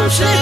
বসে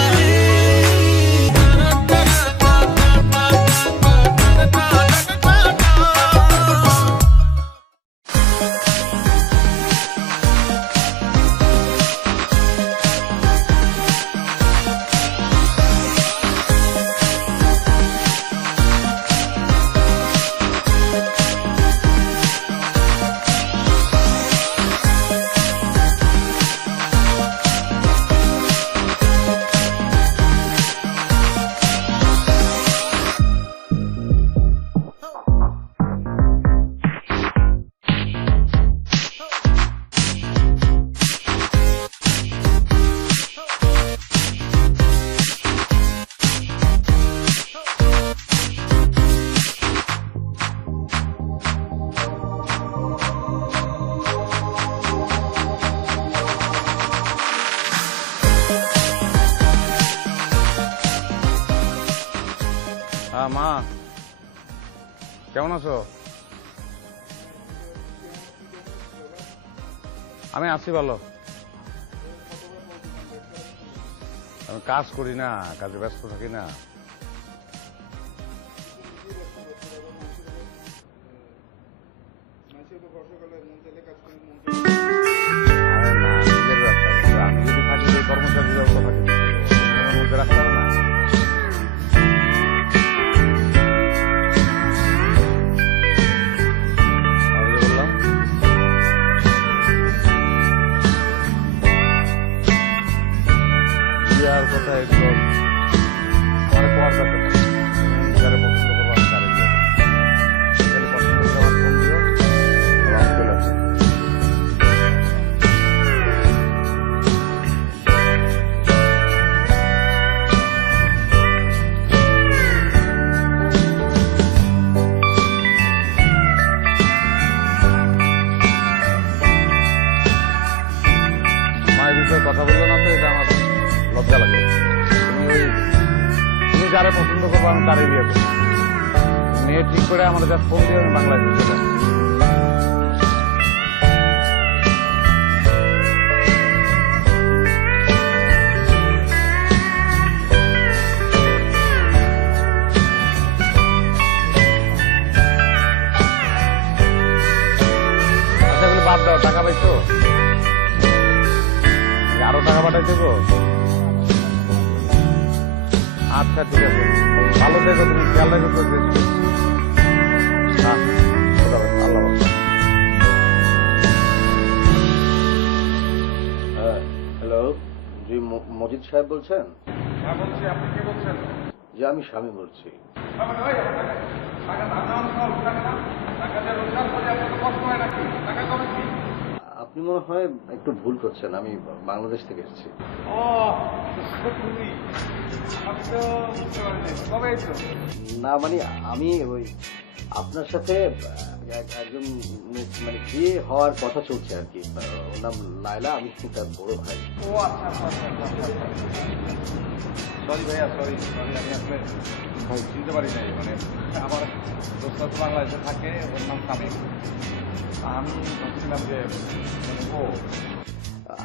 মা কেমন আছো? আমি আছি ভালো। আমি কাজ করি না, কাজে ব্যস্ত থাকি না। আমি যদি থাকি কর্মচারীরাও তো থাকি, মধ্যে রাখতে হবে না। কথা একদম আমার পাওয়ার দরকার নেই। যারা পছন্দ করবো আমি তারা দিয়ে দেবো। পছন্দ করে আমার ফোন দিও, আমি চলে আসবো। মায়ের বিষয়ে কথা বললো না তো, এটা আমার লজ্জা লাগে। তুমি যারা পছন্দ করবো আমি তারাই বিয়ে করবো। মেয়ে ঠিক করে আমাদের কাছে ফোন দিয়ে আমি বাংলায় দিয়ে দেবো। আচ্ছা এগুলো বাদ দাও, টাকা পাইছো? আরো টাকা পাঠাই দেবো? আচ্ছা ঠিক আছে, ভালো থেকো, তুমি খেয়াল রেখো তো। আল্লাহ হ্যালো, জি মজিদ সাহেব বলছেন? হ্যাঁ বলছি। আপনি কে বলছেন? জি আমি স্বামী বলছি। আপনি মনে হয় একটু ভুল করছেন, আমি বাংলাদেশ থেকে এসেছি। না মানে আমি ওই আপনার সাথে একজন মানে বিয়ে হওয়ার কথা চলছে আর কি। ওর নাম লায়লা, আমি তার বড় ভাই। ও আচ্ছা। সরি ভাইয়া, সরি। আমি আসলে চিনতে পারি নাই। মানে আমার দোস্ত বাংলাদেশে থাকে, ওর নাম সামিম। আমি ভাবছিলাম যে ও।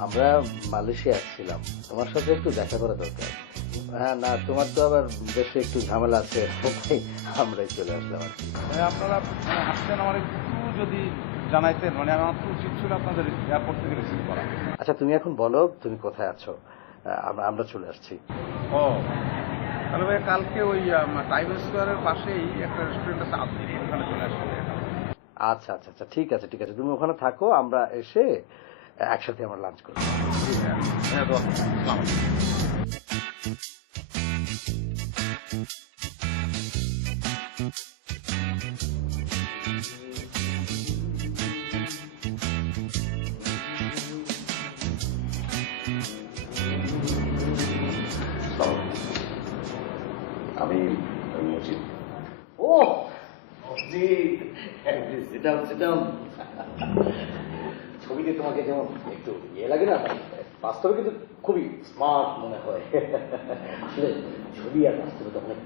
আমরা মালয়েশিয়া আসছিলাম, তোমার সাথে একটু দেখা করা দরকার। হ্যাঁ না, তোমার তো আবার দেশে একটু ঝামেলা আছে, আমরাই চলে আসলাম আর কি। আপনারা আসছেন, আমার একটু যদি জানাইতেন, মানে আমার তো উচিত ছিল আপনাদের এয়ারপোর্ট থেকে রিসিভ করা। আচ্ছা তুমি এখন বলো তুমি কোথায় আছো, আমরা চলে আসছি। ও তাহলে ভাই কালকে ওই টাইম স্কোয়ারের পাশেই একটা রেস্টুরেন্ট আছে, আপনি ওখানে চলে আসবেন। আচ্ছা আচ্ছা আচ্ছা, ঠিক আছে ঠিক আছে, তুমি ওখানে থাকো, আমরা এসে একসাথে আমরা লাঞ্চ করবো। হ্যাঁ তো আমি মজিদ। ও ছবিতে তোমাকে যেমন একটু ইয়ে লাগে না, বাস্তবে কিন্তু খুবই স্মার্ট মনে হয়। আসলে ছবি আর বাস্তবে তো অনেক,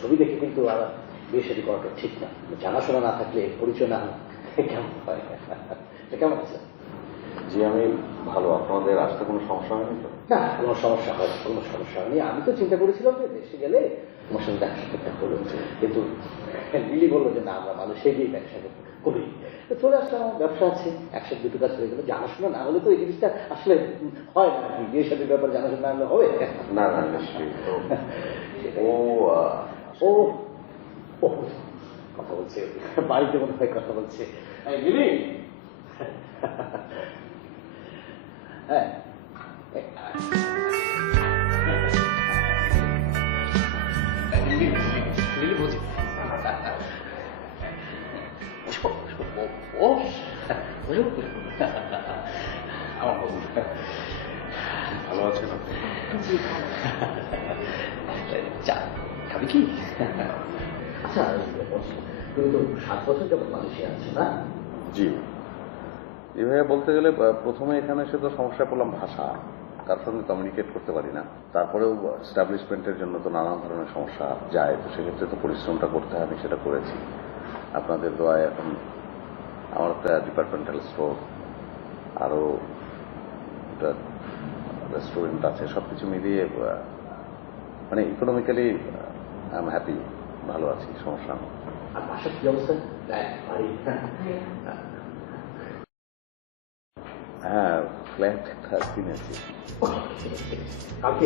ছবি দেখে কিন্তু আর বিয়ে শাদী করাটা ঠিক না। জানাশোনা না থাকলে, পরিচয় না কেমন হয়। কেমন আছে? জি আমি ভালো। আপনাদের আসতে কোনো সমস্যা হয়নি তো? না, কোনো সমস্যা হয় কোনো সমস্যা হয়নি। আমি তো চিন্তা করেছিলাম যে দেশে গেলে তোমার সঙ্গে দেখা সাক্ষাৎ করবো, কিন্তু লিলি বললো যে না, আমরা মালয়েশিয়া গিয়ে দেখা সাক্ষাৎ করি। তো চলে আসলাম, আমার ব্যবসা আছে, একসাথে দুটো কাজ হয়ে গেলো। জানাশোনা না হলে তো এই জিনিসটা আসলে হয় না আর কি, বিয়ে সাথে ব্যাপার জানাশোনা না হলে হবে? না না নিশ্চয়ই। তো ও ও ও কথা বলছে, বাড়িতে মনে হয় কথা বলছে। এই লিলি, হ্যাঁ লিলি বলছি, আমার বাবু ভালো আছেন আপনি? চা খাবি কি? আচ্ছা, তুমি তো 7 বছর যাবত মালয়েশিয়া আছো না? জি। এভাবে বলতে গেলে প্রথমে এখানে এসে তো সমস্যায় পড়লাম ভাষা, তার সঙ্গে কমিউনিকেট করতে পারি না। তারপরেও এস্টাবলিশমেন্টের জন্য তো নানান ধরনের সমস্যা যায়, তো সেক্ষেত্রে তো পরিশ্রমটা করতে হয়, আমি সেটা করেছি। আপনাদের দোয়ায় এখন আমার একটা ডিপার্টমেন্টাল স্টোর, আরও একটা রেস্টুরেন্ট আছে, সব কিছু মিলিয়ে মানে ইকোনমিক্যালি আই এম হ্যাপি, ভালো আছি, সমস্যা নেই। আর বাসার কি অবস্থা? হ্যাঁ, ফ্ল্যাট একটা কিনেছি। কালকে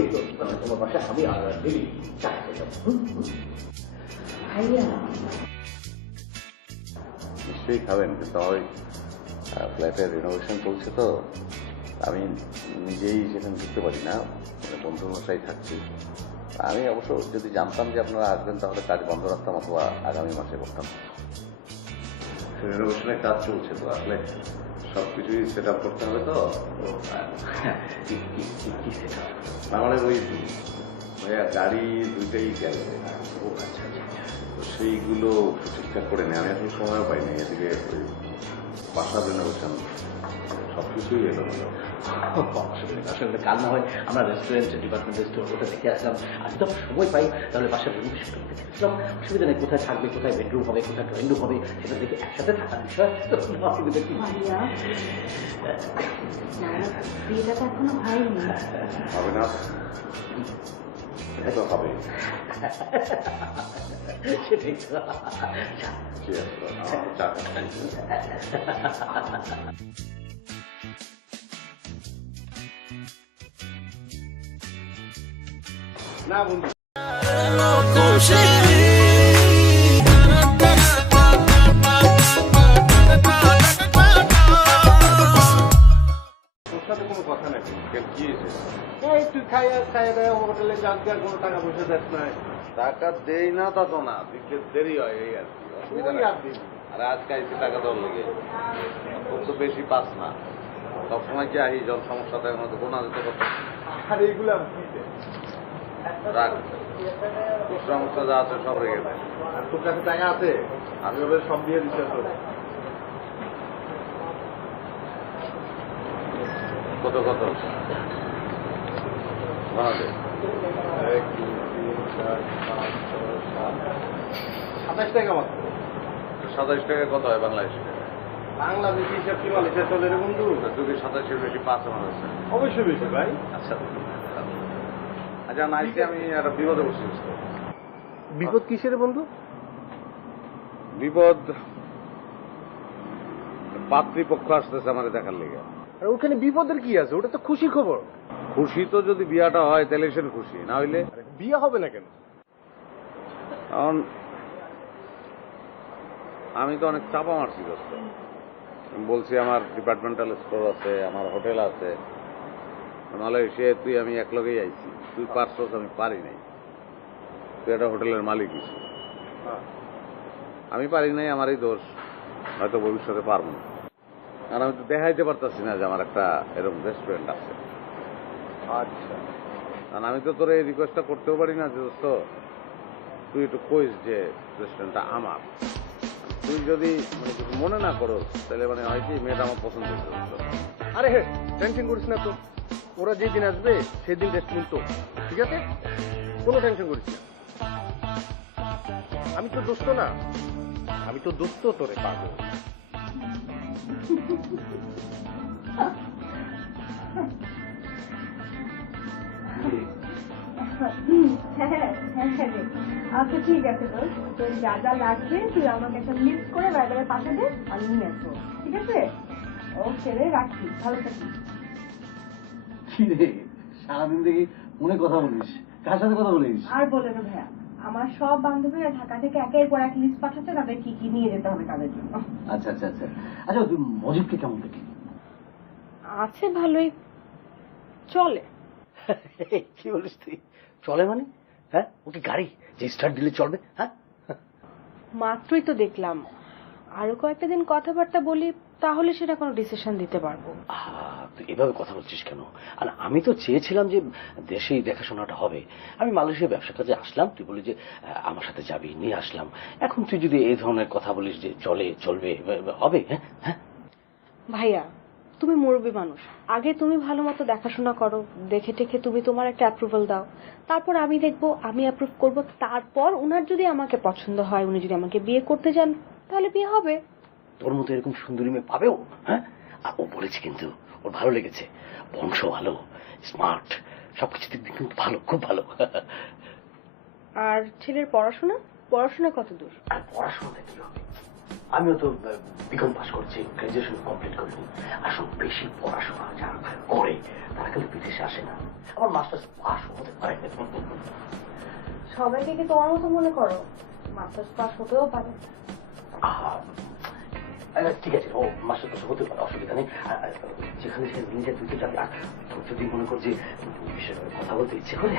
তোমার বাসায় আমি আর দিদি চা খেতে যাবো। ভাইয়া নিশ্চয়ই খাবেন, কিন্তু আমার ওই ফ্ল্যাটের রিনোভেশন চলছে তো, আমি নিজেই সেখানে ঢুকতে পারি না, বন্ধুর মশাই থাকছি। আমি অবশ্য যদি জানতাম যে আপনারা আসবেন তাহলে কাজ বন্ধ রাখতাম, অথবা আগামী মাসে করতাম। রিনোভেশনের কাজ চলছে তো, আসলে সব কিছুই সেট আপ করতে হবে তো। আমাদের ওই ভাইয়া গাড়ি দুইটাই গেল, তো সেইগুলো ঠিকঠাক করে নেই। আমি এখন সময়ও পাইনি, এদিকে ওই বাসা রিনোভেশন সব কিছুই এলো। আসলে কাল না হয় আমরা রেস্টুরেন্ট ডিপার্টমেন্টাল স্টোর ওটা দেখে আসলাম, আর যদি সময় পাই তাহলে বাসার রিনোভেশন করতে দেখলাম। অসুবিধা নেই, কোথায় থাকবে, কোথায় বেডরুম হবে, কোথায় ড্রয়িং রুম হবে, সেটা দেখে একসাথে থাকার বিষয়, অসুবিধা কি? বিয়েটা তো এখনো হয়নি। হবে না? এটা তো হবে। সেটাই তো। ঠিক আছে, আমার চা খাচ্ছি। না বন্ধু, তোর সাথে কোনো কথা নাই, কি এই তুই খাইয়া খাইয়া দেয় হোটেলে যাস, কোনো টাকা পয়সা দেখ নাই। টাকা দেই না তা তো না, দিতে দেরি হয় এই আর কি, অসুবিধা নেই। আর আজকে আইসি টাকা দেওয়ার লেগে, খুব তো বেশি পাস না, সবসময় কি আহি যখন সমস্যা থাকে আমাদের গোনা দিতে করতে। আর এইগুলা রাখ, তোর সমস্যা যা আছে সব রেখে দেয়। আর তোর কাছে টাকা আছে? আমি ওদের সব দিয়ে দিতে তো। কত কত বানাতে? 1, 2, 3, 4, 5, 6, 7, 27 টাকা মাত্র। 27 টাকা কত হয় বাংলাদেশে? বাংলাদেশি হিসাব কি মালয়েশিয়া চলে রে বন্ধু? যদি 27-এর বেশি পাঁচ আমার আছে। অবশ্যই বেশি ভাই। আচ্ছা আচ্ছা, নাইতে আমি একটা বিপদে বসে গেছি। বিপদ কিসের বন্ধু? বিপদ, পাত্রীপক্ষ আসতেছে আমার দেখার লেগে। আর ওখানে বিপদের কি আছে? ওটা তো খুশি খবর। খুশি তো যদি বিয়াটা হয় তাহলে সে খুশি, না হইলে বিয়ে হবে না কেন? কারণ আমি তো অনেক চাপা মারছি দোস্ত। বলছি আমার ডিপার্টমেন্টাল স্টোর আছে, আমার হোটেল আছে মালয়েশিয়ায়, তুই আমি এক লগেই আইছি, তুই পারছস আমি পারি নাই, তুই একটা হোটেলের মালিক দিস, আমি পারি নাই, আমারই দোষ, হয়তো ভবিষ্যতে পারবো না। আর আমি তো দেখাইতে পারতাছি না যে আমার একটা এরকম রেস্টুরেন্ট আছে। আচ্ছা, কারণ আমি তো তোর এই রিকোয়েস্টটা করতেও পারি না যে দোস্ত তুই একটু কইস যে রেস্টুরেন্টটা আমার। তুই যদি মানে কিছু মনে না করো তাহলে মানে হয় কি, মেয়েটা আমার পছন্দ হচ্ছে। আরে হে, টেনশন করিস না তো, ওরা যেদিন আসবে সেদিন রেস্টুরেন্ট তো, ঠিক আছে? কোনো টেনশন করিস না। আমি তো দোস্ত না, আমি তো দোস্ত তোরে পাবো। আচ্ছা ঠিক আছে, তোর যা যা লাগবে তুই আমাকে একটা লিস্ট করে বাইরে পাশে দে, আমি নিয়ে আসবো, ঠিক আছে? ওকে রে, রাখি, ভালো থাকিস। কি রে সারাদিন দেখি মনে কথা বলিস, কার সাথে কথা বলিস? আর বলে না ভাইয়া, আমার সব বান্ধবীরা ঢাকা থেকে একের পর এক লিস্ট পাঠাচ্ছে তাদের কি কি নিয়ে যেতে হবে কাজের জন্য। আচ্ছা আচ্ছা আচ্ছা আচ্ছা, তুই মজিদকে কেমন দেখি? আছে ভালোই, চলে। কি বলিস তুই? চলে মানে? হ্যাঁ, ওকে গাড়ি যে স্টার্ট দিলে চলবে? হ্যাঁ, মাত্রই তো দেখলাম, আরো কয়েকটা দিন কথাবার্তা বলি, তাহলে সেটা কোনো ডিসিশন দিতে পারবো। তুই এভাবে কথা বলছিস কেন? আর আমি তো চেয়েছিলাম যে দেশেই দেখাশোনাটা হবে। আমি মালয়েশিয়া ব্যবসা কাজে আসলাম, তুই বলি যে আমার সাথে যাবি, নিয়ে আসলাম। এখন তুই যদি এই ধরনের কথা বলিস যে চলে চলবে, হবে? হ্যাঁ হ্যাঁ ভাইয়া, তুমি মুরব্বী মানুষ, আগে তুমি ভালো মতো দেখাশোনা করো, দেখে টেখে তুমি তোমার একটা অ্যাপ্রুভাল দাও, তারপর আমি দেখবো, আমি অ্যাপ্রুভ করব, তারপর উনার যদি আমাকে পছন্দ হয়, উনি যদি আমাকে বিয়ে করতে যান, তাহলে বিয়ে হবে। তোর মতো এরকম সুন্দরী মেয়ে পাবেও? হ্যাঁ, আর ও বলেছে কিন্তু ওর ভালো লেগেছে, বংশ ভালো, স্মার্ট, সবকিছু দিক দিয়ে কিন্তু ভালো, খুব ভালো। আর ছেলের পড়াশোনা, পড়াশোনা কত দূর? আর পড়াশোনাটা কি হবে? আমিও তো বিকম পাস করছি, গ্রাজুয়েশন কমপ্লিট করিনি। আসলে বেশি পড়াশোনা যারা করে তারা কিন্তু বিদেশে আসে না, আমার মাস্টার্স পাস হতে পারে। সবাইকে কি তোমার মতো মনে করো? মাস্টার্স পাস হতেও পারে। ঠিক আছে, ও মাস্টার পাস হতে পারে, অসুবিধা নেই। যেখানে সে নিজে তুই তো যাবি। আর তোর যদি মনে কর যে বিষয়ে কথা বলতে ইচ্ছে করে,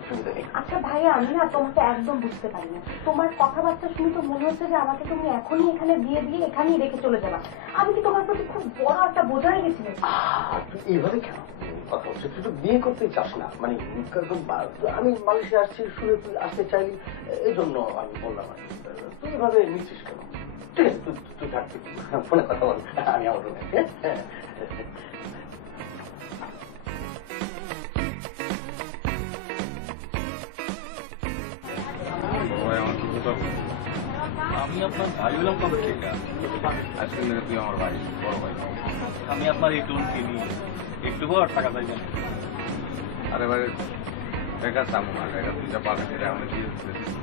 অসুবিধা নেই। আচ্ছা ভাইয়া, আমি না তোমাকে একদম বুঝতে পারি না, তোমার কথাবার্তা শুনে তো মনে হচ্ছে যে আমাকে তুমি এখনই এখানে বিয়ে দিয়ে এখানেই রেখে চলে যাবা। আমি কি তোমার প্রতি খুব বড় একটা বোঝা হয়ে গেছি? তুই এইভাবে কেন কথা হচ্ছে? তুই তো বিয়ে করতেই চাস না, মানে আমি মালয়েশিয়া আসছি শুনে তুই আসতে চাইলি, এই জন্য আমি বললাম। তুই এভাবে নিচ্ছিস কেন? ঠিক আছে, তুই থাক, ফোনে কথা বল, আমি আমার রুমে। আমি আপনার ভাই হলাম কবে থেকে? আজকে তুই আমার ভাই, বড় ভাই। আমি আপনার এই লোন কিনি, একটু পর টাকা চাইবেন। আরে ভাই টাকা চাবো না, টাকা তুই যা পাবে সেটা আমি দিয়ে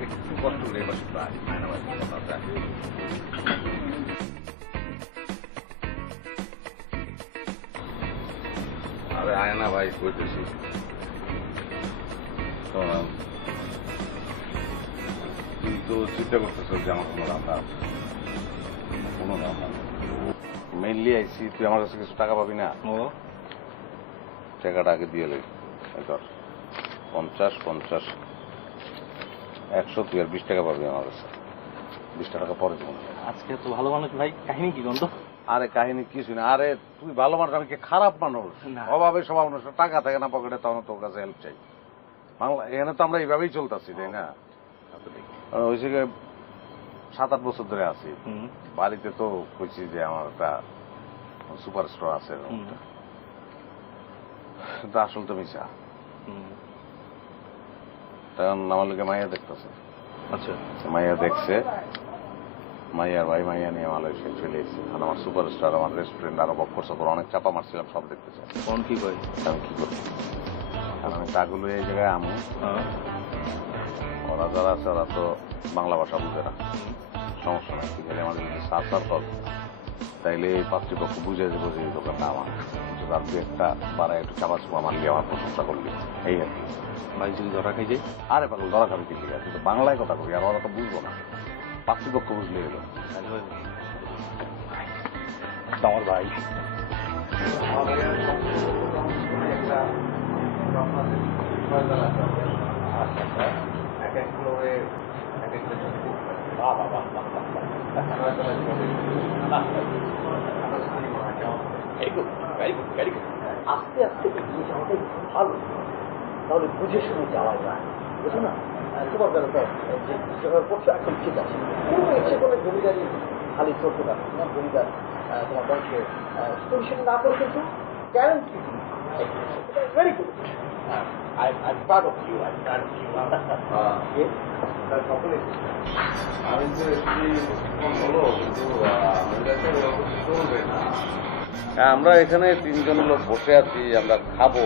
একটু কষ্ট করে এবার শুধু আসি না ভাই, কথা আছে। আরে আয় না ভাই, কইতেছি তুই তো চিন্তা করতেছ যে আমার কোনো রান্না আছে, কোনো রান্না মেনলি আইসি, তুই আমার কাছে কিছু টাকা পাবি না। ও টাকাটা আগে দিয়ে লেগে 50, 50, 100, তুই আর 20 টাকা পাবি আমার কাছে। 20 টাকা পরে দেবো। আজকে তো ভালো মানুষ ভাই, কাহিনী কি গন্ধ? আরে কাহিনী কিছু না, আরে তুই ভালো মানুষ, আমি কি খারাপ মানুষ? না। অভাবে সব মানুষ, টাকা থাকে না পকেটে, তখন তোর কাছে হেল্প চাই। বাংলা এখানে তো আমরা এইভাবেই চলতেছি, তাই না? হয়েছে 7-8 বছর ধরে আছি বাড়িতে, তো কইছি যে আমার একটা সুপার স্টোর আছে, কিন্তু আসল তো মিশা। তখন আমার লোকে মাইয়া দেখতেছে। আচ্ছা, মাইয়া দেখছে, মাইয়ার ভাই মাইয়া নিয়ে মালয়েশিয়া চলে এসেছে। আর আমার সুপার স্টার, আমার রেস্টুরেন্ট আরো বক্কর সকর অনেক চাপা মারছিলাম, সব দেখতেছে। কোন কি কই? আমি কি করবো? কারণ আমি টাগুলো এই জায়গায় আমু, ওরা যারা আছে ওরা তো বাংলা ভাষা বুঝে না, সমস্যা নাই। ঠিক আছে, আমাদের যদি সার কল তাইলে এই পাত্রীপক্ষ বুঝে দেবো যে এই দোকানটা আমার, কিন্তু তার দু একটা পাড়ায় একটু চাপা চুপা মারলি আমার প্রশংসা করলি, এই আর কি। ভাই যদি ধরা খাই যাই? আরে পাগল, ধরা খাবি কি? ঠিক আছে, তুই তো বাংলায় কথা কবি, আর ওরা তো বুঝবো না, পাত্রীপক্ষ বুঝলে এলো। আমার ভাই আস্তে আস্তে এগিয়ে যাওয়াটাই ভালো, তাহলে বুঝে শুনে যাওয়া যায়, বুঝো না? তোমার বেলাটা যে যেভাবে করছো এখন ঠিক আছে, কোনো ইচ্ছে করলে জমিদারি খালি চলতে পারে না, জমিদার তোমার বংশে তুমি সেটা না করে কিন্তু guarantee very good. I'm proud of you. I'm proud of you. আমি তো হলো, কিন্তু চলবে না। হ্যাঁ, আমরা এখানে 3 জন লোক বসে আছি, আমরা খাবো,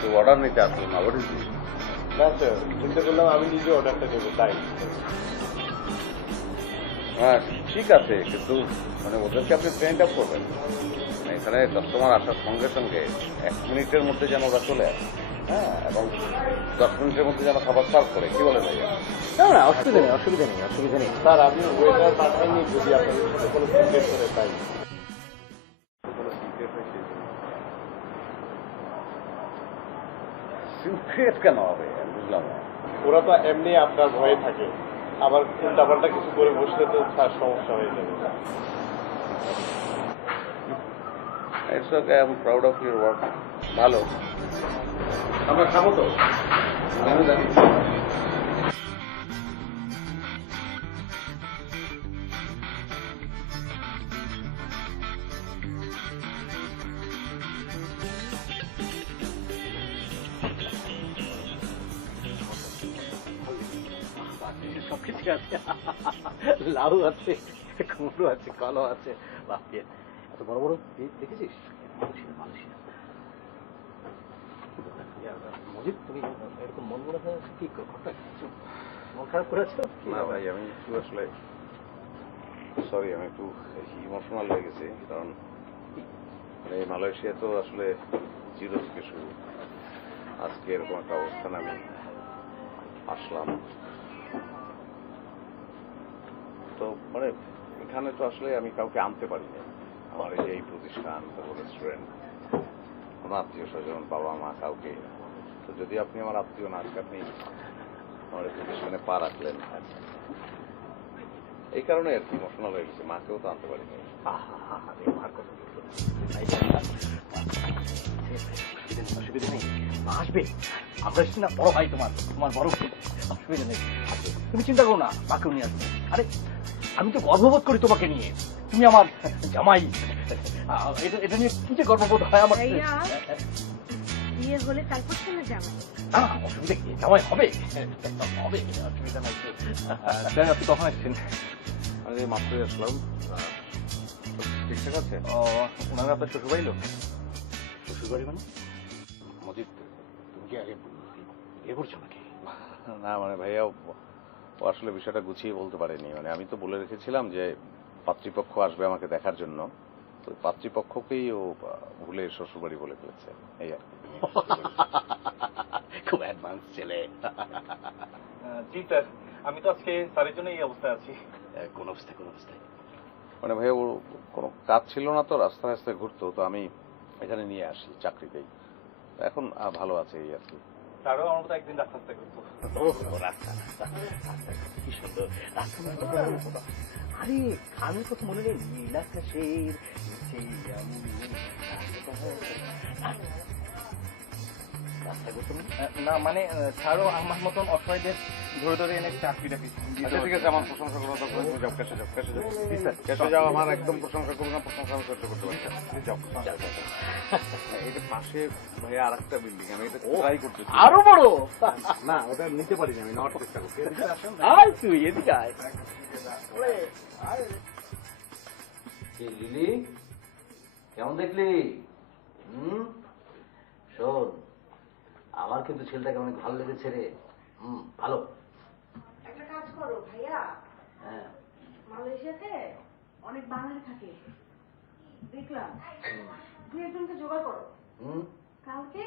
তো অর্ডার নিতে আসবো না, বলিস না স্যার, চিন্তা করলাম আমি নিজে অর্ডারটা দেবো তাই। হ্যাঁ ঠিক আছে, কিন্তু মানে ওদেরকে আপনি ট্রেন আপ করবেন। মানে এখানে কাস্টমার আসার সঙ্গে সঙ্গে 1 মিনিটের মধ্যে যেন ওরা চলে আসে, হ্যাঁ, এবং 10 মিনিটের মধ্যে যেন খাবার সার্ভ করে। কি বলে ভাইয়া? না না, অসুবিধা নেই, অসুবিধা নেই, অসুবিধা নেই। স্যার আমি ওয়েটার পাঠাইনি যদি আপনাদের সাথে কোনো সিক্রেট করে তাই। সিক্রেট কেন হবে? আমি বুঝলাম না। ওরা তো এমনি আপনার ভয়ে থাকে, আবার উল্টাপাল্টা কিছু করে বসলে তো স্যার সমস্যা হয়ে যাবে। It's okay, I am proud of your work. ভালো, আমরা খাবো তো। আমি জানি। সবকিছু আছে, লাউ আছে, কুমড়ো আছে, কলা আছে। বাপরে, এত বড় বড় পেঁপে দেখেছিস? মালয়েশিয়া। মজিদ, তুমি এরকম মন মনে হয় কি ঘটনা, কিছু মন খারাপ করেছো? না ভাই, আমি একটু আসলে সরি, আমি একটু ইমোশনাল হয়ে গেছি, কারণ এই মালয়েশিয়া তো আসলে জিরো থেকে শুরু। আজকে এরকম একটা অবস্থানে আমি আসলাম, তো মানে এখানে তো আসলে আমি কাউকে আনতে পারি না। আমার এই প্রতিষ্ঠান, তারপর রেস্টুরেন্ট, কোনো আত্মীয় স্বজন, বাবা মা, কাউকে। তো যদি আপনি আমার আত্মীয় না, আজকে আপনি আমার এই প্রতিষ্ঠানে পা রাখলেন, এই কারণে আর কি ইমোশনাল হয়ে গেছে। মাকেও তো আনতে পারিনি। মার কথা অসুবিধা নেই, মা আসবে। আমরা এসেছি না, বড় ভাই তোমার, তোমার বড় ভাই, অসুবিধা নেই। তুমি চিন্তা করো না, মাকেও নিয়ে আসবে। আরে আমি তো গর্ববোধ করি তোমাকে নিয়ে, তুমি আমার জামাই। এটা নিয়ে কি যে গর্ববোধ হয় আমার। বিয়ে হলে তারপর চলে যাবে। না অসুবিধা কি, জামাই হবে হবে, অসুবিধা নাই। আপনি কখন আসছেন? আমি মাত্রই আসলাম। ঠিকঠাক আছে? ওনারা আপনার শ্বশুর বাড়ি লোক? শ্বশুর বাড়ি মানে? মজিদ, তুমি কি আগে বিয়ে করছো নাকি? না মানে ভাইয়া, ও আসলে বিষয়টা গুছিয়ে বলতে পারেনি। মানে আমি তো বলে রেখেছিলাম যে পাত্রীপক্ষ আসবে আমাকে দেখার জন্য, তো পাত্রীপক্ষকেই ও ভুলে শ্বশুরবাড়ি বলে ফেলেছে, এই আর কি। খুব অ্যাডভান্স ছেলে। জি স্যার, আমি তো আজকে স্যারের জন্য এই অবস্থায় আছি। কোন অবস্থায়, কোন অবস্থায়? মানে ভাইয়া ওর কোনো কাজ ছিল না, তো রাস্তায় রাস্তায় ঘুরতো, তো আমি এখানে নিয়ে আসি চাকরিতেই। এখন ভালো আছে, এই আর কি। স্যারও আমার মতো একদিন রাস্তা রাস্তায় ঘুরতো। রাস্তা কি সুন্দর রাস্তা। আরে আমি কথা মনে নেই, নীলাকাশের রাস্তা করতো না? মানে স্যারও আমার মতন অসহায়দের ধরে ধরে এনে চাকরি টাকরি। আচ্ছা ঠিক আছে, আমার প্রশংসা করবো না, তুমি যাও, কেসে যাও, কেসে যাও। কেসে যাও, আমার একদম প্রশংসা করবো না, প্রশংসা আমি সহ্য করতে পারি না। যাও। এটা পাশে ভাইয়া আর একটা বিল্ডিং, আমি এটা ট্রাই করতেছি। আরো বড়? না, ওটা নিতে পারিনি, আমি নেওয়ার চেষ্টা করছি। আয় তুই এদিকে আয়। লিলি, কেমন দেখলি? শোন, আমার কিন্তু ছেলেটাকে অনেক ভালো লেগেছে রে। ভালো। একটা কাজ করো ভাইয়া, হ্যাঁ, মালয়েশিয়াতে অনেক বাঙালি থাকে দেখলাম, 2-1জনকে জোগাড় করো। কালকে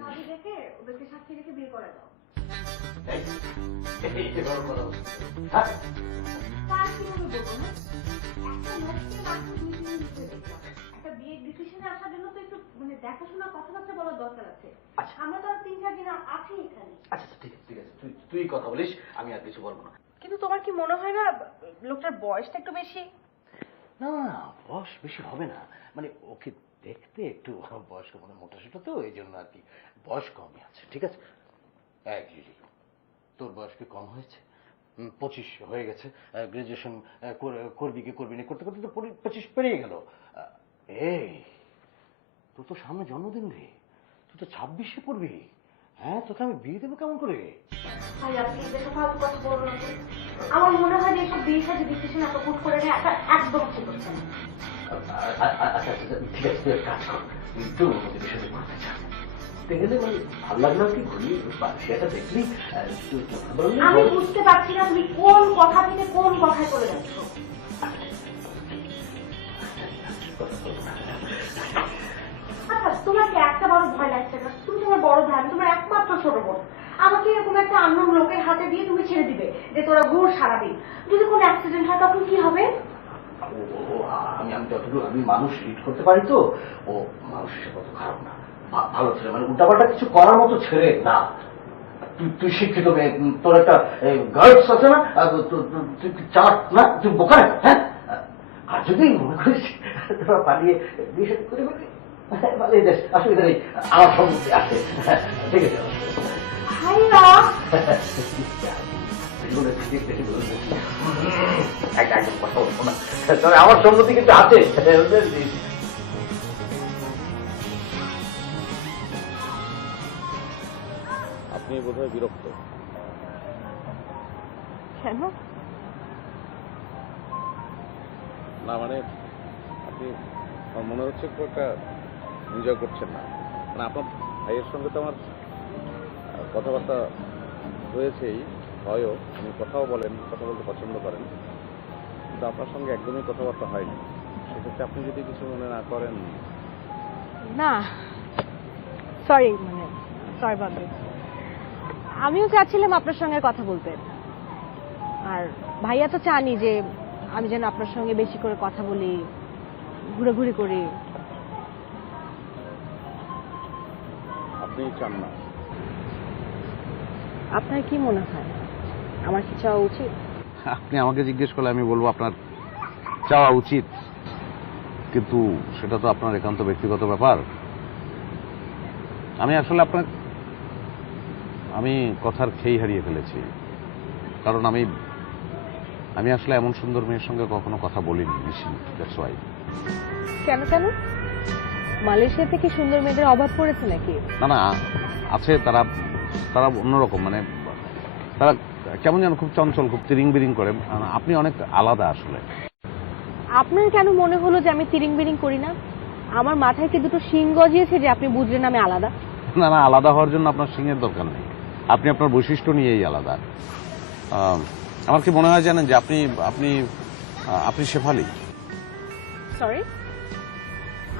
কাজে ডেকে ওদেরকে সাক্ষী রেখে বিয়ে করে দাও। তার কিভাবে বলবো না, একটা লোককে মাত্র 2 দিন ধরে দেখলাম। একটা বিয়ের ডিসিশনে আসার জন্য তো একটু মানে দেখাশোনা, কথাবার্তা বলার দরকার আছে। আমরা তো আর 3-4 দিন আছি এখানে। আচ্ছা ঠিক আছে, ঠিক আছে, তুই কথা বলিস, আমি আর কিছু বলবো না। কিন্তু তোমার কি মনে হয় না লোকটার বয়সটা একটু বেশি? না না, বয়স বেশি হবে না, মানে ওকে দেখতে একটু বয়স্ক, মানে মোটা সোটা তো, এই জন্য আর কি বয়স কমই আছে। ঠিক আছে, এক লিলি, তোর বয়স কি কম হয়েছে? 25 হয়ে গেছে। গ্রাজুয়েশন করবি কি করবি না করতে করতে তো 25 পেরিয়ে গেল। এই তোর তো সামনে জন্মদিন রে, তুই তো 26-এ পড়বি। হ্যাঁ, তোকে আমি বিয়ে দেবো কেমন করে? ভাই আপনি এদের ফালতু কথা বলবো না। আমার মনে হয় যে এসব বিয়ে সাথে ডিসিশন এত হুট করে নেওয়া একদম ঠিক হচ্ছে না। আচ্ছা আচ্ছা ঠিক আছে, তুই এক কাজ কর, তুই একটু ওদের বিষয়টা করতে চা গেলে মানে ভালো লাগলো কি ঘুরিয়ে সেটা দেখলি আমি বুঝতে পারছি না তুমি কোন কথা থেকে কোন কথায় চলে যাচ্ছ। আচ্ছা তোমার কি একটা বড় ভয় লাগছে না? তুমি তোমার বড় ভাই, আমি তোমার একমাত্র ছোট বোন, আমাকে এরকম একটা আননোন লোকের হাতে দিয়ে তুমি ছেড়ে দিবে যে তোরা ঘুর সারাদিন, যদি কোনো অ্যাক্সিডেন্ট হয় তখন কি হবে? আমি যতটুকু আমি মানুষ লিড করতে পারি তো, ও মানুষ হিসেবে কত খারাপ না, ভালো ছেলে, মানে উল্টাপাল্টা কিছু করার মতো ছেলে না। তুই শিক্ষিত মেয়ে, তোর একটা গার্ডস আছে না, তুই চাট না, তুই বোকা না, হ্যাঁ? আর যদি মনে করিস তোরা পালিয়ে বিয়ে করে ফেলবি, পালিয়ে যাস, অসুবিধা নেই, আমার সম্মতি আছে, ঠিক আছে। ভাইয়া আমার সম্মতি কিন্তু আছে। আপনি বোধহয় বিরক্ত। কেন? না মানে আপনি, আমার মনে হচ্ছে খুব একটা এনজয় করছেন না। মানে আপনার ভাইয়ের সঙ্গে তো আমার কথাবার্তা হয়েছেই, হয়ও, উনি কথাও বলেন, কথা বলতে পছন্দ করেন, কিন্তু আপনার সঙ্গে একদমই কথাবার্তা হয়নি। সেক্ষেত্রে আপনি যদি কিছু মনে না করেন। না, সরি, সরি বাবা, আমিও চাচ্ছিলাম আপনার সঙ্গে কথা বলতে, আর ভাইয়া তো চানই যে আমি যেন আপনার সঙ্গে বেশি করে কথা বলি, ঘুরেঘুরি করি। আপনি চান না? আপনার কি মনে হয় আমার কি চাওয়া উচিত? আপনি আমাকে জিজ্ঞেস করলে আমি বলবো আপনার চাওয়া উচিত, কিন্তু সেটা তো আপনার একান্ত ব্যক্তিগত ব্যাপার। আমি আসলে আমি কথার খেই হারিয়ে ফেলেছি, কারণ আমি আসলে এমন সুন্দর মেয়ের সঙ্গে কখনো কথা বলিনি, মিশিনি। That's why. কেন কেন? মালয়েশিয়াতে কি সুন্দর মেয়েদের অভাব পড়েছে নাকি? না না, আছে, তারা অন্যরকম, মানে তারা কেমন যেন খুব চঞ্চল, খুব তিরিং বিরিং করে। আপনি অনেক আলাদা আসলে। আপনার কেন মনে হলো যে আমি তিরিং বিরিং করি না? আমার মাথায় কি দুটো শিং গজিয়েছে যে আপনি বুঝলেন আমি আলাদা? না না, আলাদা হওয়ার জন্য আপনার সিংহের দরকার নেই, আপনি আপনার বৈশিষ্ট্য নিয়েই আলাদা। আমার কি মনে হয় জানেন যে আপনি আপনি আপনি শেফালি। সরি,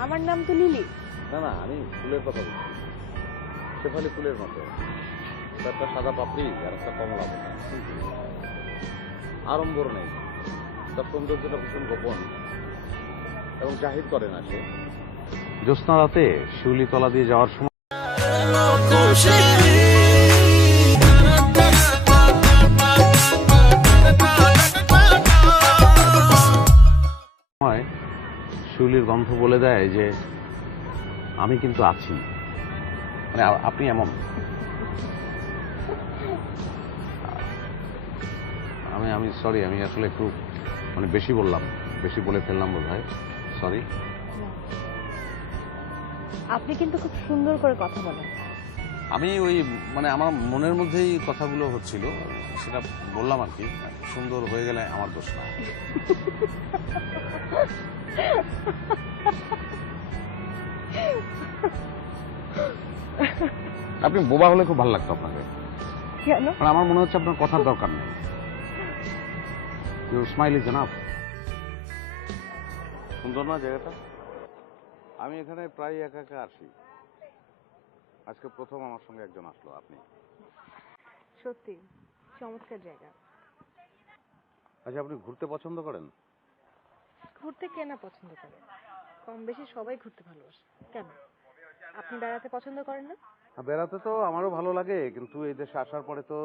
আমার নাম তো লিলি। না না, আমি ফুলের কথা বলছি, শেফালি ফুলের মতো, একটা সাদা পাপড়ি আর একটা কমলা পাতা, আড়ম্বর নেই, তার সৌন্দর্যটা ভীষণ গোপন এবং জাহির করে না সে। জ্যোৎস্না রাতে শিউলি তলা দিয়ে যাওয়ার সময় শিউলির গন্ধ বলে দেয় যে আমি কিন্তু আছি, মানে আপনি এমন। আমি সরি, আমি আসলে একটু বেশি বললাম, বেশি বলে ফেললাম বোধহয়, সরি। আপনি কিন্তু খুব সুন্দর করে কথা বলেন। আমি ওই আমার মনের মধ্যেই কথাগুলো হচ্ছিল, সেটা বললাম আর কি। সুন্দর হয়ে গেলে আমার দোষ না। আপনি বোবা হলে খুব ভালো লাগতো আপনাকে। কেন? আমার মনে হচ্ছে আপনার কথার দরকার নেই। Your smile is enough. সুন্দর না জায়গাটা? আমি এখানে প্রায় একা একা আসি, আজকে প্রথম আমার সঙ্গে একজন আসলো, আপনি। সত্যি চমৎকার জায়গা। আচ্ছা, আপনি ঘুরতে পছন্দ করেন? ঘুরতে কে না পছন্দ করে? কম বেশি সবাই ঘুরতে ভালোবাসে। কেন, আপনি বেড়াতে পছন্দ করেন না? বেড়াতে তো আমারও ভালো লাগে, কিন্তু এই দেশে আসার পরে তো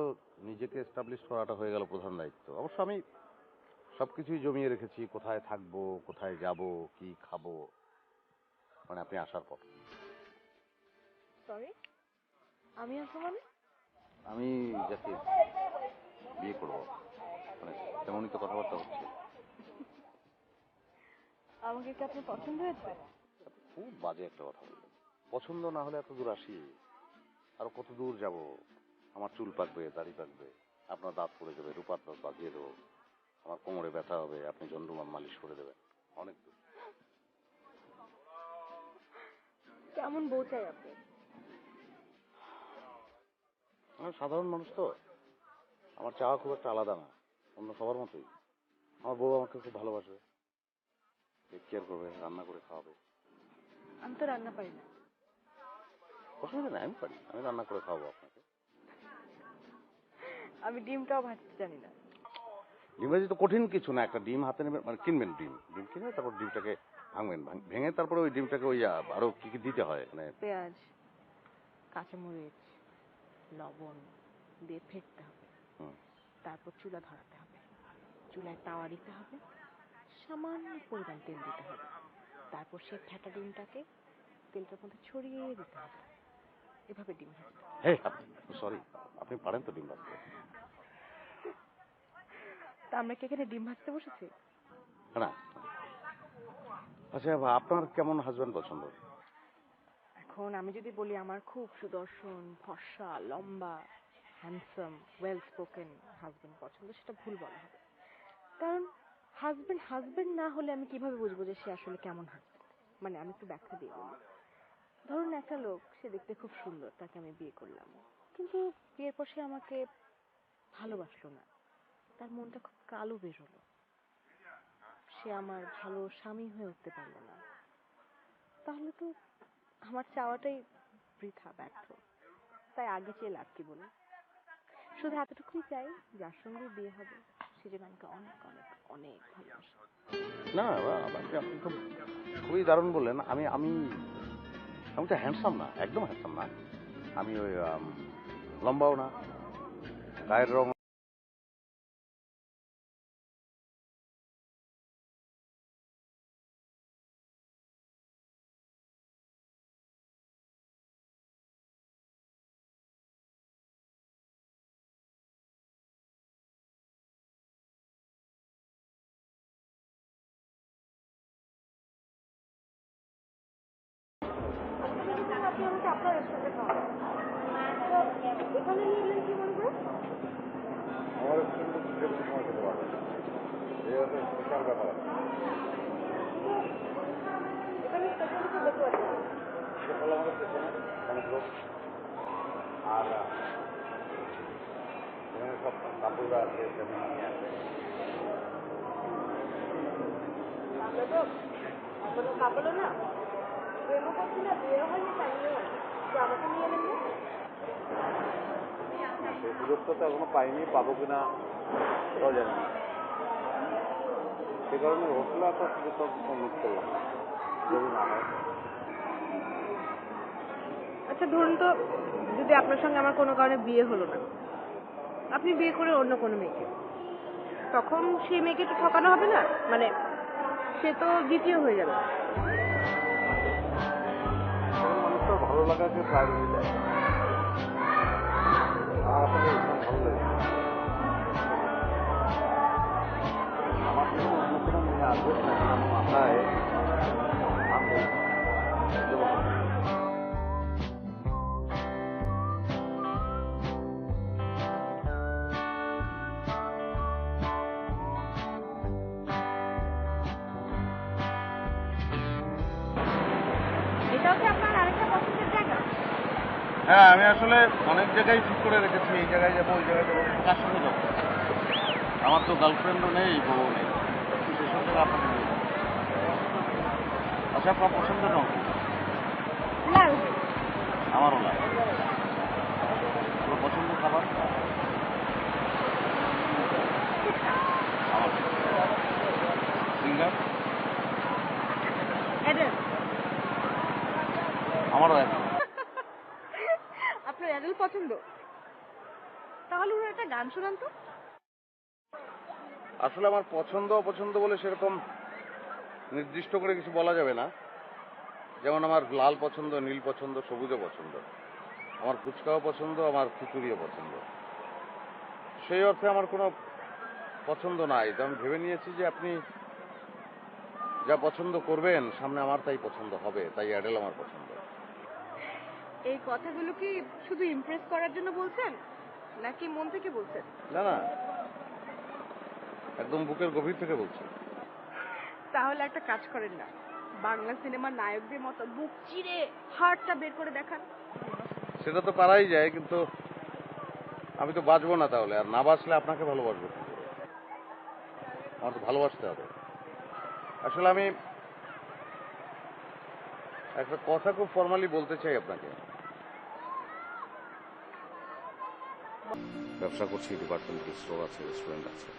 নিজেকে এস্টাবলিশ করাটা হয়ে গেল প্রধান দায়িত্ব। অবশ্য আমি সবকিছুই জমিয়ে রেখেছি, কোথায় থাকবো, কোথায় যাব, কি খাবো, আপনি আসার পর। সরি, আমি আসবো আমি যাকে বিয়ে করবো, তেমনই তো কথাবার্তা হচ্ছে। আমাকে কি আপনার পছন্দ হয়েছে? খুব বাজে একটা কথা বললেন। পছন্দ না হলে এত দূর আসি? আর কত দূর যাব? আমার চুল পাকবে, দাড়ি পাকবে, আপনার দাঁত পড়ে যাবে, রূপার দাঁত বাজিয়ে দেবো, আমার কোমরে ব্যথা হবে, আপনি জন্ডুমান মালিশ করে দেবেন, অনেক দূর। কেমন বউ চাই আপনি? আমি সাধারণ মানুষ তো, আমার চাওয়া খুব একটা আলাদা না, অন্য সবার মতোই। আমার বউ আমাকে খুব ভালোবাসবে, টেক কেয়ার করবে, রান্না করে খাওয়াবে। আমি তো রান্না পারি না। অসুবিধা নেই, আমি পারি, আমি রান্না করে খাওয়াবো আপনাকে। আমি ডিমটাও ভাজতে জানি না। ডিম ভাজি তো কঠিন কিছু না, একটা ডিম হাতে নেবেন, মানে কিনবেন ডিম, ডিম কিনে তারপর ডিমটাকে ভাঙবেন, ভেঙে তারপরে ওই ডিমটাকে ওই আরো কি কি দিতে হয়, মানে পেঁয়াজ, কাঁচামরিচ, লবণ দিয়ে ফেটতে হবে। তারপর চুলা ধরাতে হবে, চুলায় তাওয়া দিতে হবে, সামান্য পরিমাণ তেল দিতে হবে। তারপর সেই ফেটা ডিমটাকে তেলটার মধ্যে ছড়িয়ে দিতে হবে। এভাবে ডিম ভাজতে হবে। হে সরি, আপনি পারেন তো ডিম ভাজতে? তা আমরা কি এখানে ডিম ভাজতে বসেছি? না। আচ্ছা, আপনার কেমন হাজবেন্ড পছন্দ? এখন আমি যদি বলি আমার খুব সুদর্শন, ফর্সা, লম্বা, হ্যান্ডসাম, ওয়েল স্পোকেন হাজবেন্ড পছন্দ, সেটা ভুল বলা হবে। কারণ হাজবেন্ড না হলে আমি কিভাবে বুঝবো যে সে আসলে কেমন হাজবেন্ড? মানে আমি একটু ব্যাখ্যা দিয়ে বলি। ধরুন একটা লোক, সে দেখতে খুব সুন্দর, তাকে আমি বিয়ে করলাম, কিন্তু বিয়ের পর সে আমাকে ভালোবাসলো না, তার মনটা খুব কালো বেরোলো, সে আমার ভালো স্বামী হয়ে উঠতে পারলো না, তাহলে তো আমার চাওয়াটাই বৃথা, ব্যর্থ। তাই আগে চেয়ে লাভ কি বলে? শুধু এতটুকুই চাই, যার সঙ্গে বিয়ে হবে সে যেন আমাকে অনেক অনেক অনেক ভালোবাসে। না, আপনি খুব খুবই দারুণ বললেন। আমি আমি আমি তো হ্যান্ডসাম না, একদম হ্যান্ডসাম না। আমি ওই লম্বাও না, গায়ের রং আপনি আমাকে আপনার রেস্টুরেন্টে খাওয়াবেন। এখানে নিয়ে এলেন কি মনে করে? আমার সময় খেতে পারবে, এই হচ্ছে স্পেশাল ব্যাপার। এখানে স্পেশাল কিছু দেখতে পাচ্ছি। সেটা আমাদের পেছনে অনেক লোক, আর এখানে সব কাপড়রা আছে, ফ্যামিলি আছে। আমরা তো এখনো কাপড়ও না, প্রেমও করছি না, বিয়েও হয়নি, ফ্যামিলিও হয়নি, তো আমাকে নিয়ে এলেন না? সেই সুযোগটা তো এখনো পাইনি, পাবো কিনা সেটাও জানি না। সে কারণে হোটেলে আপনার সুযোগটা মিস করলাম, যদি না হয়। আচ্ছা ধরুন তো, যদি আপনার সঙ্গে আমার কোনো কারণে বিয়ে হলো না, আপনি বিয়ে করে অন্য কোনো মেয়েকে, তখন সেই মেয়েকে তো ঠকানো হবে না? মানে সে তো দ্বিতীয় হয়ে যাবে। মানুষটার ভালো লাগাকে প্রায়োরিটি দেয়। আর আপনাকে ভালো লাগে আমার জন্য অন্য কোনো মেয়ে আসবে না, আমার মাথায় আছে। এটাও কি আপনার আরেকটা পছন্দের জায়গা? হ্যাঁ, আমি আসলে অনেক জায়গায় ঠিক করে রেখেছি, এই জায়গায় যাবো, ওই জায়গায় যাবো, কার সঙ্গে যাবো? আমার তো গার্লফ্রেন্ডও নেই, বউ নেই, সেসব জায়গায় আপনাকে নিয়ে যাবো। আচ্ছা, আপনার পছন্দের রঙ কি? লাল। আমারও না। আপনার পছন্দের খাবার? আমার সিঙ্গার? অ্যাডেল। আমারও একদম। আপনার অ্যাডেল পছন্দ? তাহলে ওর একটা গান শোনান তো। আসলে আমার পছন্দ অপছন্দ বলে সেরকম নির্দিষ্ট করে কিছু বলা যাবে না। যেমন আমার লাল পছন্দ, নীল পছন্দ, সবুজও পছন্দ, আমার ফুচকাও পছন্দ, আমার খিচুড়িও পছন্দ। সেই অর্থে আমার কোনো পছন্দ নাই। তো আমি ভেবে নিয়েছি যে আপনি যা পছন্দ করবেন সামনে আমার তাই পছন্দ হবে, তাই অ্যাডেল আমার পছন্দ। এই কথাগুলো কি শুধু ইমপ্রেস করার জন্য বলছেন, নাকি মন থেকে বলছেন? না না, একদম বুকের গভীর থেকে বলছি। তাহলে একটা কাজ করেন না, বাংলা সিনেমার নায়কদের মতো বুক চিরে হাড়টা বের করে দেখান। সেটা তো পারাই যায়, কিন্তু আমি তো বাঁচবো না তাহলে, আর না বাঁচলে আপনাকে ভালোবাসবো কি করে? আমার তো ভালোবাসতে হবে। আসলে আমি একটা কথা খুব ফর্মালি বলতে চাই আপনাকে। ব্যবসা করছি, ডিপার্টমেন্টাল স্টোর আছে, রেস্টুরেন্ট আছে,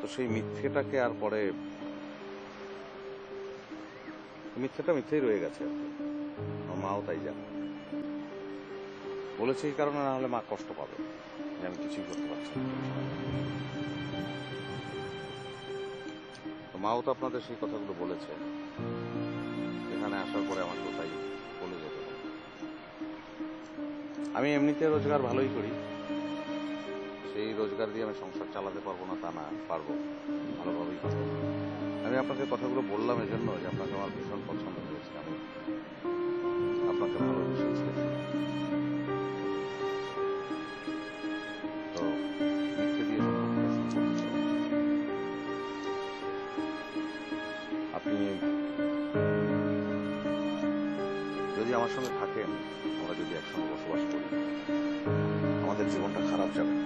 তো সেই মিথ্যেটাকে আর পরে মিথ্যেটা মিথ্যেই রয়ে গেছে আর কি। আমার মাও তাই জানে, বলেছে এই কারণে, না হলে মা কষ্ট পাবে যে আমি কিছুই করতে পারছি না। তো মাও তো আপনাদের সেই কথাগুলো বলেছে, এখানে আসার পরে আমাকে তাই বলে যেতে হবে। আমি এমনিতে রোজগার ভালোই করি, সেই রোজগার দিয়ে আমি সংসার চালাতে পারবো না তা না, পারবো, ভালোভাবেই পারবো। আমি আপনাকে কথাগুলো বললাম এজন্য যে আপনাকে আমার ভীষণ পছন্দ হয়েছে, আমি আপনাকে ভালোবেসেছি। তো মিথ্যে দিয়ে সম্পর্কটা শুরু করতে চাই। আপনি যদি আমার সঙ্গে থাকেন, আমরা যদি একসঙ্গে বসবাস করি, আমাদের জীবনটা খারাপ যাবে না।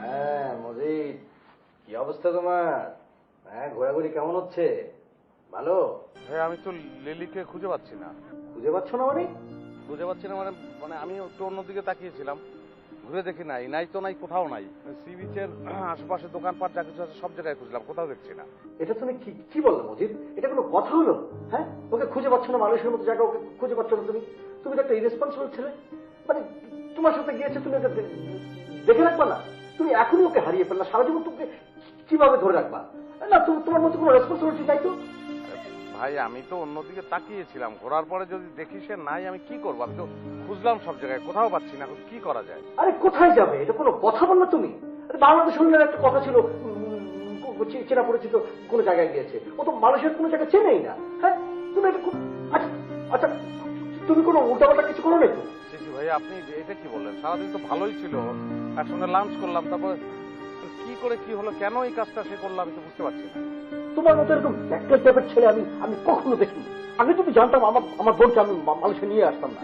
হ্যাঁ মজিদ, কি অবস্থা তোমার? হ্যাঁ, ঘোরাঘুরি কেমন হচ্ছে? ভালো? ভাই আমি তো লিলিকে খুঁজে পাচ্ছি না। খুঁজে পাচ্ছ না মানে? খুঁজে পাচ্ছি না মানে মানে আমি একটু অন্যদিকে তাকিয়েছিলাম, ঘুরে দেখি নাই, নাই তো নাই, কোথাও নাই। সি বিচের আশেপাশে দোকানপাট যা কিছু আছে সব জায়গায় খুঁজলাম, কোথাও দেখছি না। এটা তুমি কি কি বললে মজিদ? এটা কোনো কথা হলো? হ্যাঁ, ওকে খুঁজে পাচ্ছ না, মানুষের মতো জায়গা ওকে খুঁজে পাচ্ছ না তুমি? তুমি তো একটা ইরেসপন্সিবল ছেলে। মানে তোমার সাথে গিয়েছে, তুমি ওকে দেখে রাখবা না? তুমি এখনই ওকে হারিয়ে ফেললা, সারা জীবন তোকে কিভাবে ধরে রাখবা? না, তোমার মধ্যে কোনো রেসপন্সিবিলিটি নাই তো? ভাই আমি তো অন্যদিকে তাকিয়েছিলাম, ঘোরার পরে যদি দেখি সে নাই, আমি কি করবো? আমি তো খুঁজলাম সব জায়গায়, কোথাও পাচ্ছি না, এখন কি করা যায়? আরে কোথায় যাবে? এটা কোনো কথা বললো তুমি? আরে বাংলাদেশ শুনলে একটা কথা ছিল, চেনা পরিচিত কোনো জায়গায় গিয়েছে। ও তো মানুষের কোনো জায়গায় চেনেই না। হ্যাঁ, তুমি এটা আচ্ছা আচ্ছা, তুমি কোনো উল্টাপাল্টা কিছু করো না তো? সিসি ভাই আপনি এটা কি বললেন? সারাদিন তো ভালোই ছিল, একসঙ্গে লাঞ্চ করলাম, তারপর কি করে কি হলো, কেন এই কাজটা সে করলো আমি তো বুঝতে পারছি না। তোমার মতো এরকম ব্যাকটেল টাইপের ছেলে আমি কখনো দেখিনি। আমি যদি জানতাম আমার বোনকে আমি মানুষে নিয়ে আসতাম না।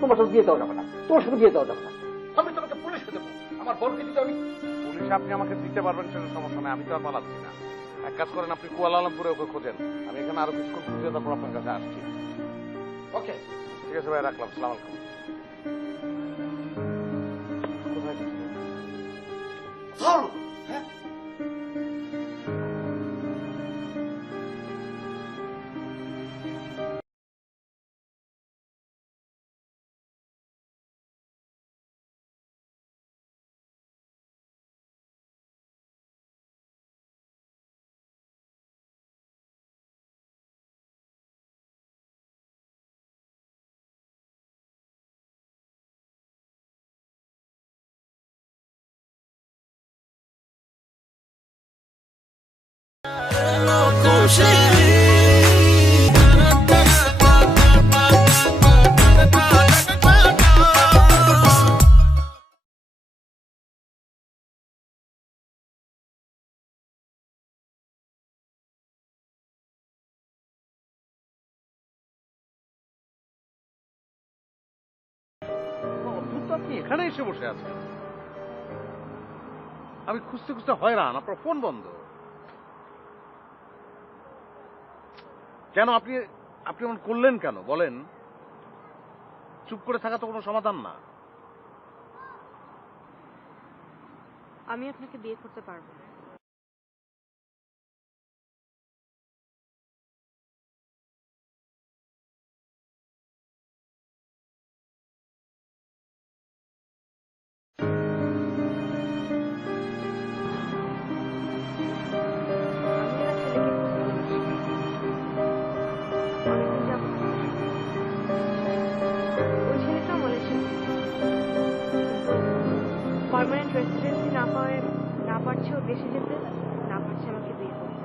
তোমার সাথে বিয়ে দেওয়া যাবে না, তোমার সাথে বিয়ে দেওয়া যাবে না। আমি তোমাকে পুলিশে দেবো, আমার বোনকে দিতে আমি। পুলিশ আপনি আমাকে দিতে পারবেন, সেটা সমস্যা নেই, আমি তো আর পালাচ্ছি না। এক কাজ করেন, আপনি কুয়ালালামপুরে ওকে খোঁজেন, আমি এখানে আরো কিছুক্ষণ খুঁজে তারপর আপনার কাছে আসছি। ওকে, ঠিক আছে ভাই, রাখলাম, সালাম আলাইকুম। কোথায় গেছিল? তো আপনি এখানে এসে বসে আছেন। আমি খুঁজতে খুঁজতে হয়রান, আপনার ফোন বন্ধ কেন? আপনি আপনি এমন করলেন কেন বলেন? চুপ করে থাকা তো কোনো সমাধান না। আমি আপনাকে বিয়ে করতে পারবো না। পার্মানেন্ট রেসিডেন্সি না পাওয়ায় না পারছে ও দেশে যেতে, না পারছে আমাকে বিয়ে করতে,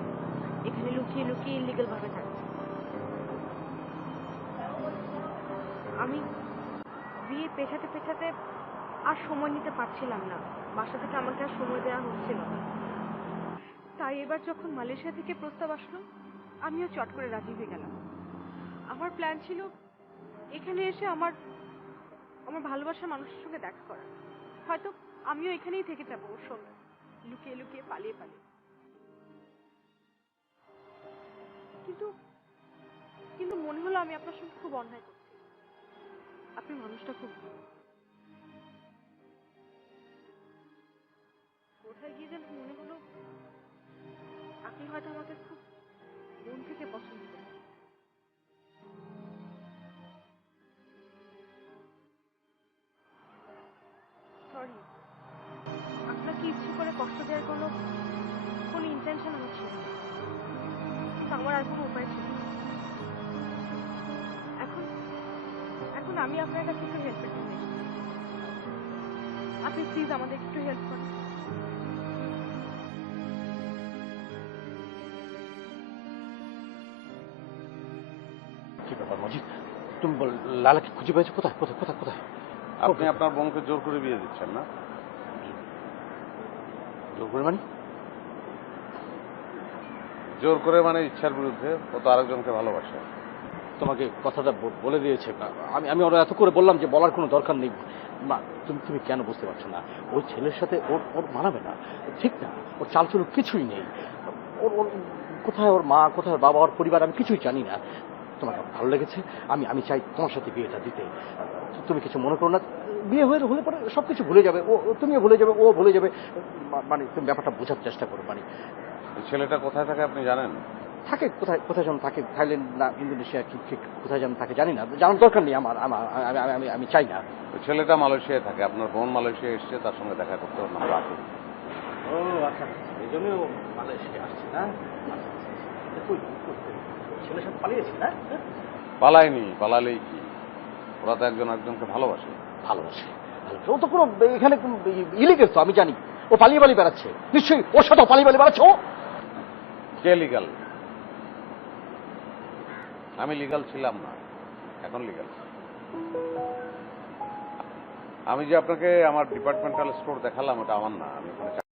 এখানে লুকিয়ে লুকিয়ে ইলিগাল ভাবে থাকছে। আমি বিয়ে পেছাতে পেছাতে আর সময় নিতে পারছিলাম না, বাসা থেকে আমাকে আর সময় দেওয়া হচ্ছিল না। তাই এবার যখন মালয়েশিয়া থেকে প্রস্তাব আসলো, আমিও চট করে রাজি হয়ে গেলাম। আমার প্ল্যান ছিল এখানে এসে আমার ভালোবাসার মানুষের সঙ্গে দেখা করা। হয়তো আমিও এখানেই থেকে যাবো ওর সঙ্গে, লুকিয়ে লুকিয়ে পালিয়ে পালিয়ে। কিন্তু কিন্তু মনে হলো আমি আপনার সঙ্গে খুব অন্যায় করছি। আপনি মানুষটা খুব ভালো। কোথায় গিয়ে যেন মনে হলো আপনি হয়তো আমাকে খুব মন থেকে পছন্দ করেন। সরি, আপনাকে ইচ্ছে করে কষ্ট দেওয়ার কোনো ইন্টেনশন আমার ছিল না, কিন্তু আমার আর কোনো উপায় ছিল না। এখন এখন আমি আপনার কাছে একটু হেল্পের জন্য এসেছি। আপনি প্লিজ আমাদের একটু হেল্প করেন। কি ব্যাপার মজিদ, তুমি লালাকে খুঁজে পেয়েছো? কোথায় কোথায় কোথায় কোথায়? আপনি আপনার বোনকে জোর করে বিয়ে দিচ্ছেন না? জোর করে মানে? জোর করে মানে ইচ্ছার বিরুদ্ধে। ও তো আরেকজনকে ভালোবাসে। তোমাকে কথাটা বলে দিয়েছে। আমি ওরা এত করে বললাম যে বলার কোনো দরকার নেই। মা, তুমি কেন বুঝতে পারছো না? ওই ছেলের সাথে ওর মানাবে না, ঠিক না? ওর চালচুলো কিছুই নেই। ওর কোথায় ওর মা, কোথায় ওর বাবা, ওর পরিবার, আমি কিছুই জানি না। তোমাকে ভালো লেগেছে, আমি চাই তোমার সাথে বিয়েটা দিতে। তুমি কিছু মনে করো না, বিয়ে হলে পরে সবকিছু ভুলে যাবে। তুমিও ভুলে যাবে, ও ভুলে যাবে। মানে তুমি ব্যাপারটা বোঝার চেষ্টা করো। মানে এই ছেলেটা কোথায় থাকে আপনি জানেন? থাকে কোথায় কোথায় যেন থাকে, থাইল্যান্ড না ইন্দোনেশিয়া, ঠিক কোথায় যেন থাকে জানি না, জানার দরকার নেই আমার। আমি চাই না। ওই ছেলেটা মালয়েশিয়ায় থাকে, আপনার বোন মালয়েশিয়া এসছে, তার সঙ্গে দেখা করতে ওর নাম রাখুন। ও আচ্ছা, এই জন্যই মালয়েশিয়া আসছে না? ছেলের সাথে পালিয়েছে না? পালায়নি, পালালেই কি? ওরা তো একজন একজনকে ভালোবাসে। ভালোবাসে? ও তো কোনো এখানে ইলিগেল তো, আমি জানি। ও পালিয়ে পালিয়ে বেড়াচ্ছে নিশ্চয়ই, ওর সাথে পালিয়ে পালিয়ে বেড়াচ্ছে ও। কে লিগাল? আমি লিগাল ছিলাম না, এখন লিগাল। আমি যে আপনাকে আমার ডিপার্টমেন্টাল স্টোর দেখালাম, ওটা আমার না। আমি ওখানে